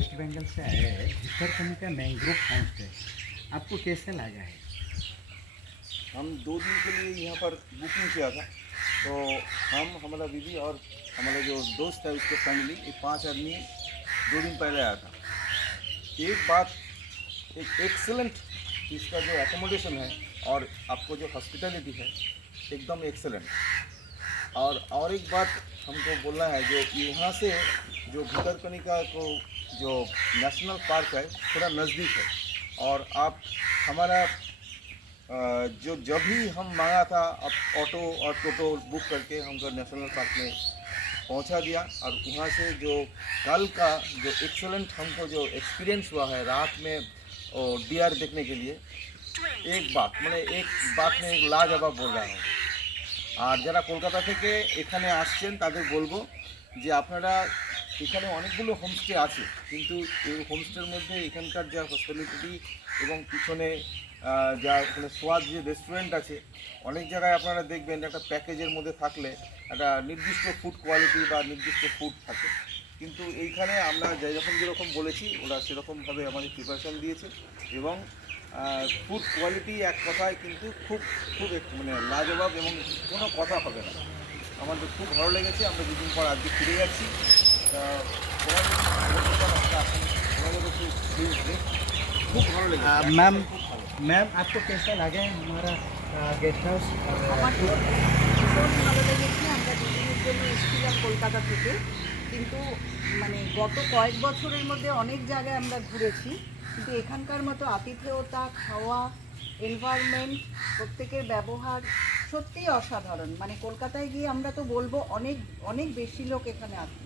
Waste Bengal से आए हैं, भितरकनिका मैंग्रोव होम स्टे, आपको कैसे लगा है? हम 2 दिन के लिए यहाँ पर बुकिंग किया था। तो हम, हमारा बीवी और हमारा जो दोस्त है उसके फैमिली, ये 5 आदमी 2 दिन पहले आया था। एक बात, एक एक्सेलेंट इसका जो एकोमोडेशन है और आपको जो हॉस्पिटलिटी है एकदम एक्सेलेंट। और एक बात हमको बोलना है, जो यहाँ से जो भितरकनिका को जो नेशनल पार्क है थोड़ा नज़दीक है। और आप हमारा जो जब भी हम मांगा था, अब ऑटो और टोटो बुक करके हमको नेशनल पार्क में पहुंचा दिया। और वहाँ से जो कल का जो एक्सेलेंट हमको जो एक्सपीरियंस हुआ है रात में डियर देखने के लिए, एक बात में लाजवाब बोल रहा हूँ। আর যারা কলকাতা থেকে এখানে আসছেন তাদের বলবো যে আপনারা, এখানে অনেকগুলো হোমস্টে আছে, কিন্তু এই হোমস্টের মধ্যে এখানকার যা হসপিটালিটি এবং পিছনে যা এখানে সোয়াদ যে রেস্টুরেন্ট আছে, অনেক জায়গায় আপনারা দেখবেন একটা প্যাকেজের মধ্যে থাকলে একটা নির্দিষ্ট ফুড কোয়ালিটি বা নির্দিষ্ট ফুড থাকে, কিন্তু এইখানে আমরা যেরকম বলেছি ওরা সেরকমভাবে আমাদের প্রিপারেশান দিয়েছে। এবং ফুড কোয়ালিটি এক কথায় কিন্তু খুব খুব মানে লাজবাব, এবং কোনো কথা হবে না। আমাদের খুব ভালো লেগেছে। আমরা 2 দিন পর আজকে ফিরে যাচ্ছি। তা ওরা যদি বলতে চান আপনারা আসুন, ওনাদের একটু প্লিজ দেখ, খুব ভালো লেগেছে। मैम খুব ভালো। मैम आपको कैसा लगा है हमारा गेस्ट हाउस? আমার তো ভীষণ ভালো লেগেছে। আমরা দুদিনের জন্য এসেছিলাম কলকাতা থেকে, কিন্তু মানে গত কয়েক বছরের মধ্যে অনেক জায়গায় আমরা ঘুরেছি, কিন্তু এখানকার মতো আতিথেয়তা, খাওয়া, এনভায়রনমেন্ট, প্রত্যেকের ব্যবহার সত্যিই অসাধারণ। মানে কলকাতায় গিয়ে আমরা তো বলবো অনেক অনেক বেশি লোক এখানে আসে।